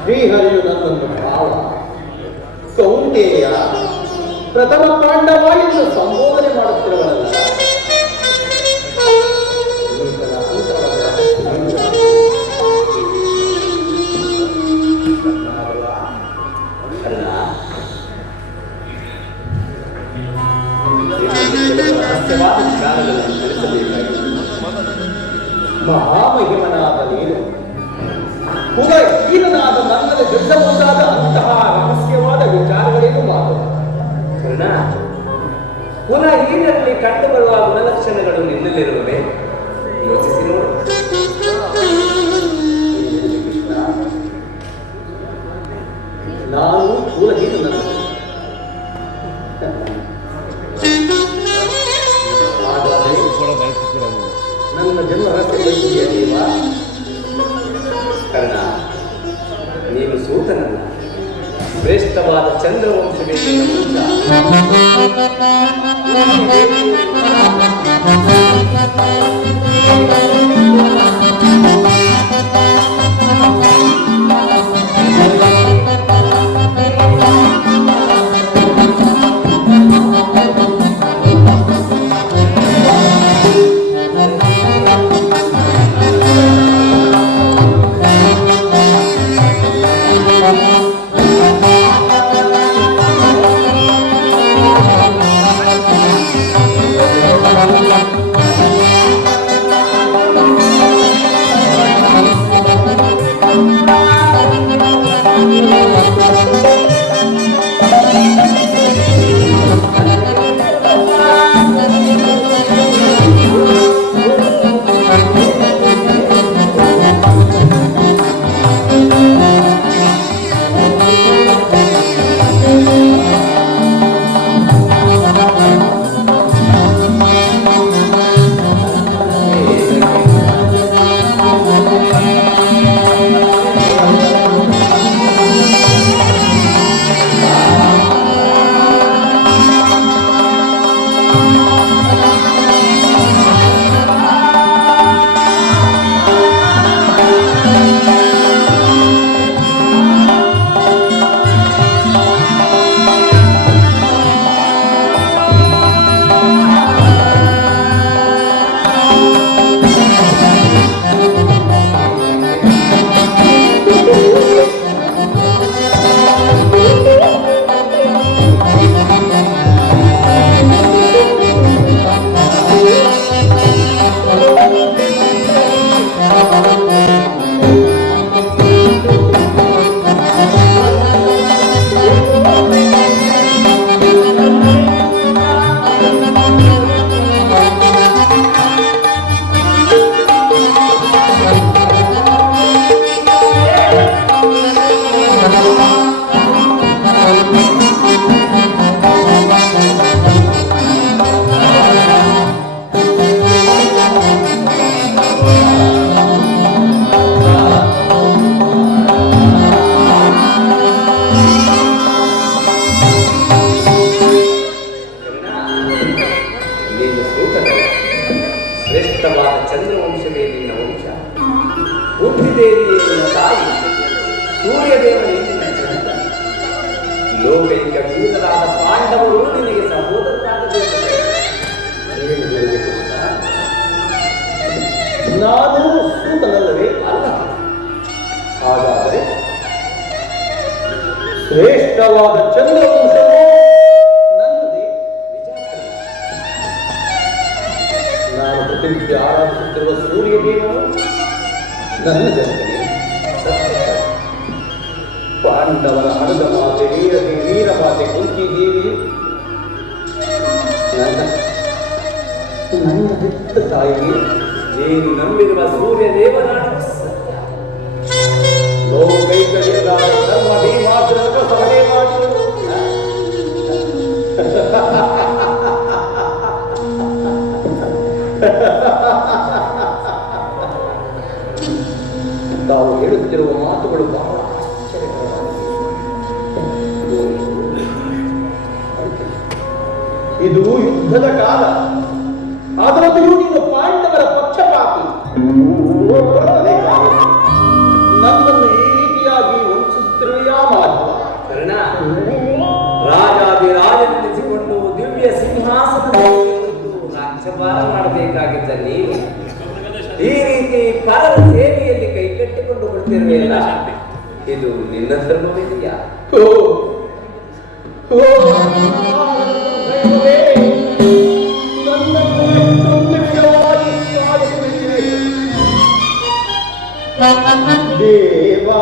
ಶ್ರೀಹರಿಯು ನನ್ನನ್ನು ಭಾವ ಕೌಂಟೇಯ ಪ್ರಥಮ ಪಾಂಡವ ಎಂದು ಸಂಬೋಧನೆ ಮಾಡುತ್ತಿರುವಲ್ಲ. ಮಹಾಮಹಿಮನಾದ ನೀನು ಕುಲಹೀನನಾದ ನನ್ನಲ್ಲಿ ಬಿಡಬಹುದಾದ ಅಂತಹ ರಹಸ್ಯವಾದ ವಿಚಾರಗಳೇನು ಮಾತು ಕರ್ಣ, ಕುಲಹೀನರಲ್ಲಿ ಕಂಡು ಬರುವ ಗುಣಲಕ್ಷಣಗಳು ನಿನ್ನಲ್ಲಿರುವವೇ? ಯೋಚಿಸಿ ನೋಡು. ನಾನು ಕುಲಹೀನನಲ್ಲ. ನನ್ನ ಜನ್ಮ ರಹಸ್ಯ ದೇವ ಕರ್ಣ, ನೀನು ಸೂತನಲ್ಲ, ಶ್ರೇಷ್ಠವಾದ ಚಂದ್ರವಂಶವೇ ನಿನ್ನ ಲೋಕೈಕ ವೀರರಾದ ಪಾಂಡವರು ನಿನಗೆ ಸಹೋದರರಾಗಬೇಕು. ನಾನು ಸೂತನಲ್ಲವೇ? ಅಲ್ಲ. ಹಾಗಾದರೆ ಶ್ರೇಷ್ಠವಾದ ಚಂದ್ರವಂಶವು ನನ್ನದೇ. ನಾನು ಪ್ರತಿನಿತ್ಯ ಆರಾಧಿಸುತ್ತಿರುವ ಸೂರ್ಯದೇವನು ನನ್ನ ಜನತೆಗೆ ಪಾಂಡವರ ಹಣದ ಮಾತೆ ವೀರಮಾತೆ ಕುಂತಿದೇವಿ ನನ್ನ ಹೆತ್ತ ತಾಯಿಗೆ ನೀನು ನಂಬಿರುವ ಸೂರ್ಯ ದೇವನಾಡು ಲೋಕೈಕ ವೀರರಾದ ಧರ್ಮ ಭೀಮಾರ್ಜುನರು ಸಭೆ ಮಾಡಿದರು. ತಾವು ಹೇಳುತ್ತಿರುವ ಮಾತುಗಳು ಬಹಳ ಆಶ್ಚರ್ಯಕರವಾಗಿವೆ. ಇದು ಯುದ್ಧದ ಕಾಲ. ಅದರಲ್ಲಿಯೂ ನೀನು ಪಾಂಡವರ ಪಕ್ಷಪಾತಿ. ನನ್ನನ್ನು ಈ ರೀತಿಯಾಗಿ ವಂಚಿಸುತ್ತಿರುವೆಯಾ ಮಾಧವ? ಕರ್ಣ, ರಾಜಾದಿರಾಜನೆನಿಸಿಕೊಂಡು ದಿವ್ಯ ಸಿಂಹಾಸನದಲ್ಲಿ ರಾಜ್ಯಭಾರ ಮಾಡಬೇಕಾಗಿದ್ದ ನೀನು ಈ ರೀತಿ ಪರರ ಸೇವೆಯಲ್ಲಿ ಕೈಕಟ್ಟಿಕೊಂಡು ಬಿಡ್ತಿರುವೆಯಲ್ಲ, ಇದು ನಿನ್ನ ಧರ್ಮವಿದೆಯಾ? ದೇವಾ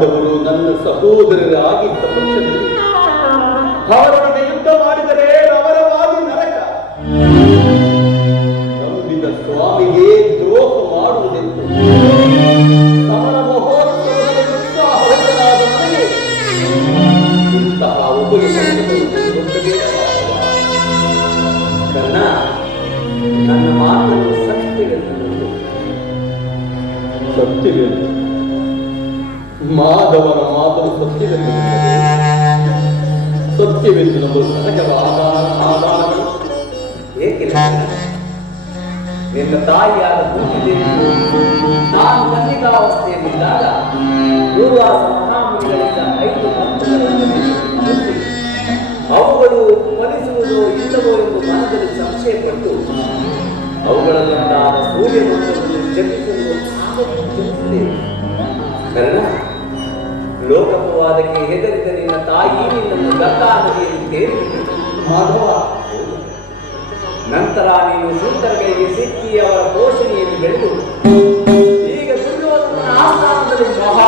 ಪಾಂಡವರು ನನ್ನ ಸಹೋದರರಾಗಿದ್ದ ಪಕ್ಷದಲ್ಲಿ ಅವರೊಡನೆ ಯುದ್ಧ ಮಾಡಿದರೆ ಅವರವಾಗಿ ನರಕ. ನಂಬಿದ ಸ್ವಾಮಿಗೆ ದ್ರೋಹ ಮಾಡುವುದೆಂದು ಸಮರ ಮಹೋತ್ಸವದಲ್ಲಿ ಉತ್ಸಾಹವಂತನಾದ ನನಗೆ ಇಂತಹ ಕರ್ಣ, ನನ್ನ ಮಾತನ್ನು ಸತ್ಯವೆಂದು ಮಾಧವನ ಮಾತನ್ನು ಸತ್ಯವೆಂದು ನಮ್ಮ ಸಹಜವ ಆಧಾರಗಳು ಏಕಿಲ್ಲ. ನಿನ್ನ ತಾಯಿಯಾದ ಭೂಮಿದೇವಿಯು ನಾನು ಕನ್ನಿಕಾವಸ್ಥೆಯಲ್ಲಿದ್ದಾಗ ದುರ್ವಾಸ ಮಹಾಮುನಿಗಳಿಂದ 5 ಮಂತ್ರಗಳನ್ನು ಕಲಿಸಿ ಅವುಗಳು ಫಲಿಸುವುದೋ ಇಲ್ಲವೋ ಎಂದು ಮನದಲ್ಲಿ ಸಂಶಯಪಟ್ಟು ಅವುಗಳಲ್ಲಾದ ಸೂರ್ಯ ಮಂತ್ರವನ್ನು ಜಪಿಸಲು ಜಪಿಸಿದ್ದೇವೆ. ಕಾರಣ ಲೋಕಪವಾದಕ್ಕೆ ಹೆದರಿದ ನಿನ್ನ ತಾಯಿ ನಿನ್ನನ್ನು ಗಂಗಾ ನದಿಯಲ್ಲಿ ತೇರಿಬಿಟ್ಟಳು. ಮಾಧವ, ನಂತರ ನೀನು ಸೂತರಗಳಿಗೆ ಸಿಕ್ಕಿ ಅವರ ಪೋಷಣೆಯನ್ನು ಬೆಳೆದು ಈಗ ದುರ್ಯೋಧನ ಆಸ್ಥಾನದಲ್ಲಿ ಮಹಾ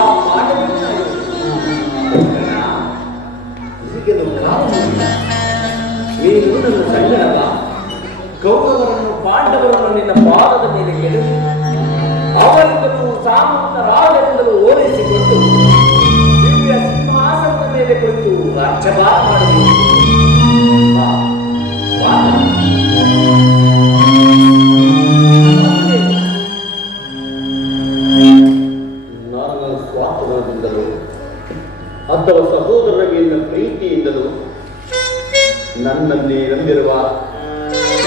ಈಗಲೂ ಕಾರಣವಿಲ್ಲ. ನೀನು ನನ್ನ ಸಂಗಡವ ಕೌರವರನ್ನು ಪಾಂಡವರನ್ನು ನಿನ್ನ ಪಾದದ ಮೇಲೆ ಗೆಳೆದು ಅವರಿಂದಲೂ ಸಾಮಂತರಾಜರಿಂದಲೂ ಓಲೈಸಿಕೊಂಡು ದಿವ್ಯ ಸಿಂಹಾಸನದ ಮೇಲೆ ಕುಳಿತು ರಾಜ್ಯಭಾರ ಮಾಡಬೇಕು. ನನ್ನ ಸ್ವಾತಂತ್ರ್ಯದಿಂದಲೂ ಅಥವಾ ಸಹೋದರರ ಮೇಲಿನ ಪ್ರೀತಿಯಿಂದಲೂ ನನ್ನನ್ನೇ ನಂಬಿರುವ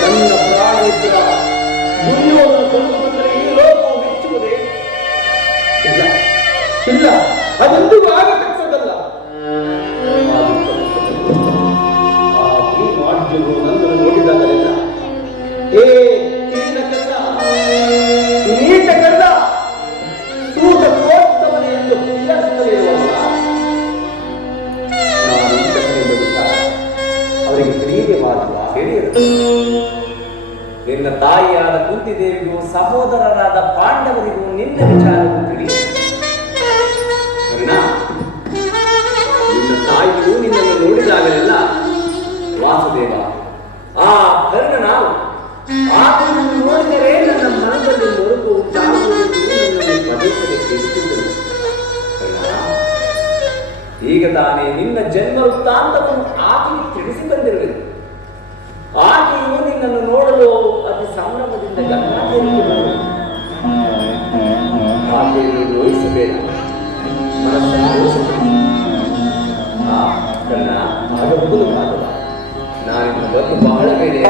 ನನ್ನ ಪ್ರಾಣಮಿತ್ರ ದುರ್ಯೋಧನ ತಂದು ಬಂದರೆ ಈ ಲೋಕವು ಮೆಚ್ಚುವುದೇ ಇಲ್ಲ. ಇಲ್ಲ, ಅದೆಂದಿಗೂ ಆಗತಕ್ಕದ್ದಲ್ಲ. ಆ ಭೀಮಾರ್ಜುನರು ನನ್ನನ್ನು ನೋಡಿದಾಗಲೆಲ್ಲ ಹೇ ನೀತ ಕಂಡ ಸೂತ ಕೋರ್ತವನೆ ಎಂದು ವಿಚಾರಿಸುತ್ತಲಿರುವಲ್ಲ, ನಾನು ಇಂಥ ವಿಚಾರ ಅವರಿಗೆ ತಿಳಿಯದೇವಾಗುವ ತಿಳಿಯದು. ನಿನ್ನ ತಾಯಿಯಾದ ಕುಂತಿದೇವಿಗೂ ಸಹೋದರರಾದ ಪಾಂಡವರಿಗೂ ನಿನ್ನ ವಿಚಾರವು ತಿಳಿಯದು. ನಿನ್ನ ತಾಯಿಯು ನಿನ್ನನ್ನು ನೋಡಿದಾಗಲೆಲ್ಲ ವಾಸುದೇವ, ಆ ಕರ್ಣ ನಾವು ಆತನನ್ನು ನೋಡಿದರೆ ನನ್ನ ಮನದಲ್ಲಿ ಮೊರಕು ಉಂಟಾಗುವುದು ನನ್ನನ್ನು ಪದೇ ಪದೇ ತಿಳಿಸುತ್ತಿದ್ದನು. ಈಗ ತಾನೇ ನಿನ್ನ ಜನ್ಮ ವೃತ್ತಾಂತವನ್ನು ಆಕೆಗೆ ತಿಳಿಸಿ ಬಂದಿರಬೇಕು. ಆಕೆಯು ನಿನ್ನನ್ನು ನೋಡಲು ಅತಿ ಸಂಭ್ರಮದಿಂದ ಗಮನದಲ್ಲಿ ಆಕೆಯನ್ನು ನೋಯಿಸಬೇಡ, ಮನಸ್ಸನ್ನು ಕರ್ಣ ಆಗಬಹುದು ಮಾತವ. ನಾನಿನ್ನ ಬಂದು ಬಹಳ ಬೇರೆ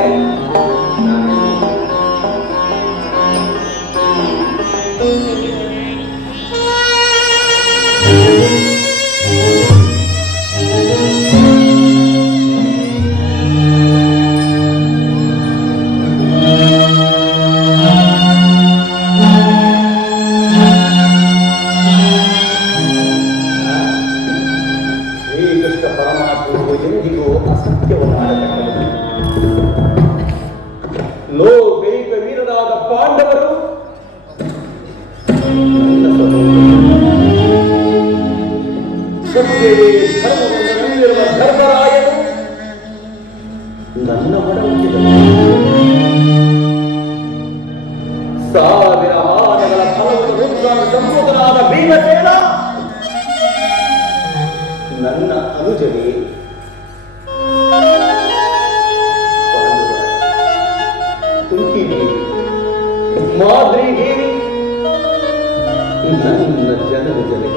ಲೋಕೈಕ ವೀರರಾದ ಪಾಂಡವರು ಸತ್ಯವೇ ಧರ್ಮವನ್ನು ನಂಬಿರುವ ಧರ್ಮರಾಯನು ನನ್ನ ಒಡಹುಟ್ಟಿದನು. ಸಾವಿರ ಆನೆಗಳ ಫಲವನ್ನು ಹೊಂದಿದ ಸಂಬೋಧನಾದ ಭೀಮಸೇನ ನನ್ನ ಅನುಜನೇ. ಮಾದ್ರಿ ಹೇಳಿ ನನ್ನ ಜನರ ಜನಗಳೇ,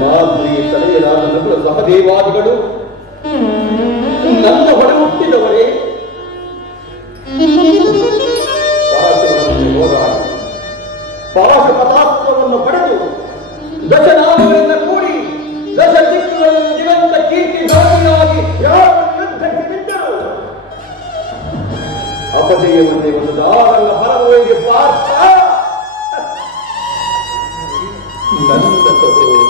ಮಾದ್ರಿ ತಲೆಯರಾದ ನಗುಲ ಸಹದೇವಾದಿಗಳು ನನ್ನ ಹೊಡೆ ಹುಟ್ಟಿದವರೇ. ಹೋರಾಡಿ ಪಾಶುಪತಾಸ್ತ್ರವನ್ನು ಪಡೆದು ದಶನಾಮಗಳಿಂದ ಕೂಡಿ ದಶ ದಿಕ್ಕುಗಳಲ್ಲಿ ನಿರಂತರ ಕೀರ್ತಿ ಧಾರಿಯಾಗಿ ಯಾವ ಯುದ್ಧಕ್ಕೆ ಬಿದ್ದರು. ಅಪಜಯವನ್ನೇ ಒಂದು ದಾರನ್ನ ಪರವಾಗಿ ಪಾರ್ಥ ನನ್ನ ಸಹೋದರನೇ.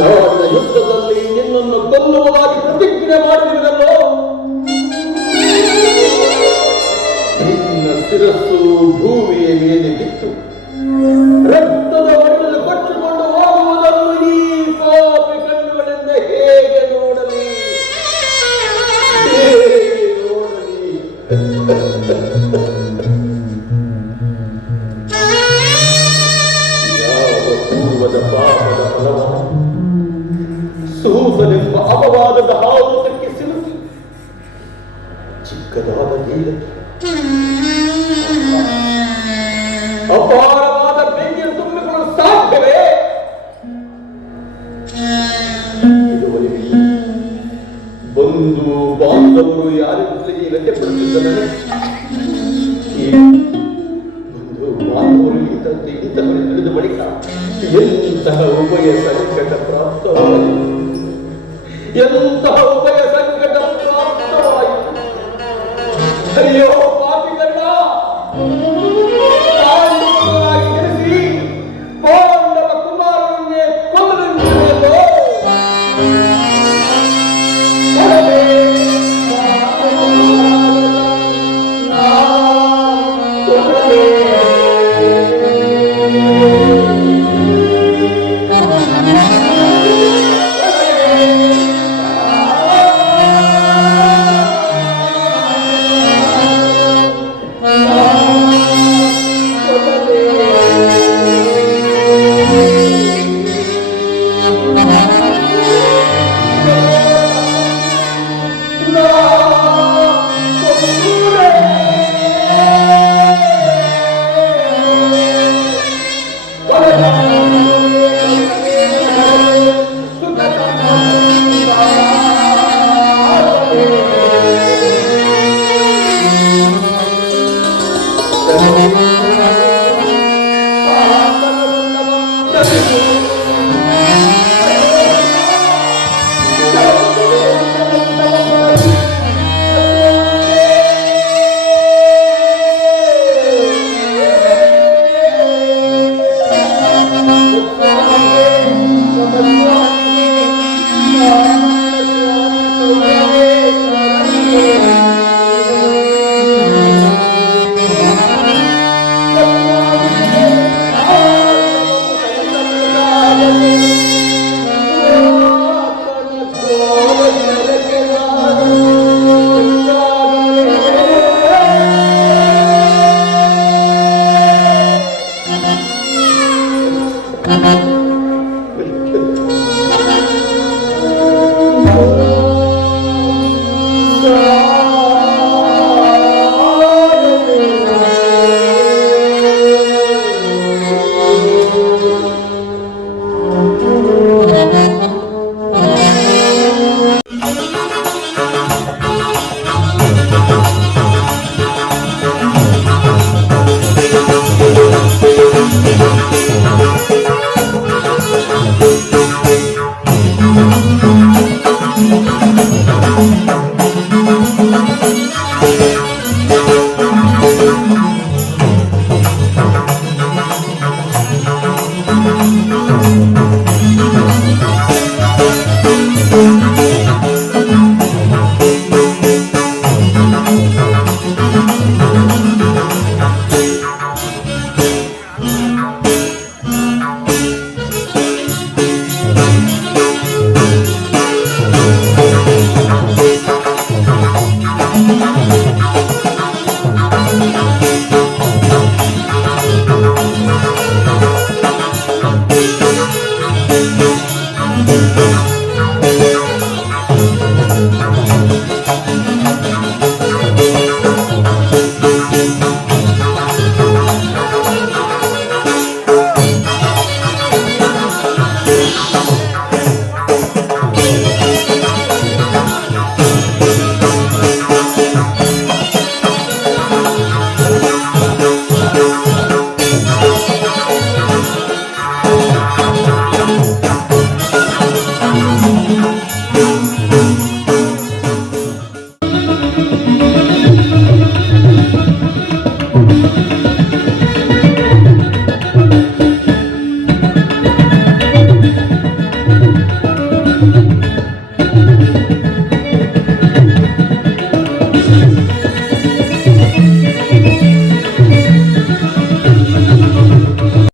ನಾನು ಯುದ್ಧದಲ್ಲಿ ನಿನ್ನನ್ನು ಕೊಲ್ಲುವುದಾಗಿ ಪ್ರತಿಜ್ಞೆ ಮಾಡಿರುವುದಲ್ಲೋ, ನಿನ್ನ ಶಿರಸ್ಸು ಭೂಮಿಯ ಮೇಲೆ ಬಿತ್ತು ರಕ್ತದ ಹೊಡೆದಲ್ಲಿ ಕೊಚ್ಚಿಕೊಂಡು ಹೋಗುವುದನ್ನು ಈ ಪಾಪಿ ಕಣ್ಣುಗಳಿಂದ ಹೇಗೆ ನೋಡಲಿ? ಯಾವ ಪೂರ್ವದ ಪಾಪದ ಫಲವಾಗಿ ಸೂಸನೆಂಬ ಅಪವಾದದ ಆವೃತಕ್ಕೆ ಸಿಲುಕಿ ಚಿಕ್ಕದಾದ ಜೀಲಕ್ಕೆ ಅಪಾರವಾದ ಬೆಂಕಿಯನ್ನು ತುಂಬಿಕೊಳ್ಳಲು ಸಾಧ್ಯವೇ? ಇದುವರೆಗೆ ಬಂಧು ಬಾಂಧವರು ಯಾರಿಂದಲೇ ಈ ವ್ಯತ್ಯಪಡಿಸಿದ್ದಾರೆ. ಈ ಬಂಧು ಬಾಂಧವರು ಇಂಥವರು ತಿಳಿದ ಬಳಿಕ ಎಂತಹ ಉಭಯ ಸಂಕಟ ಪ್ರಾಪ್ತವಾಯಿತು, ಎಂತಹ ಉಭಯ ಸಂಕಟ ಪ್ರಾಪ್ತವಾಯಿತು. ಅಯ್ಯೋ ಪಾಪಿಗಣ್ಣ, ಪಾಂಡವರಾಗಿ ಜನಿಸಿ ಪಾಂಡವ ಕುಮಾರನನ್ನೇ ಕೊಲ್ಲಲೆಂದಿರುವುದೋ? Thank you.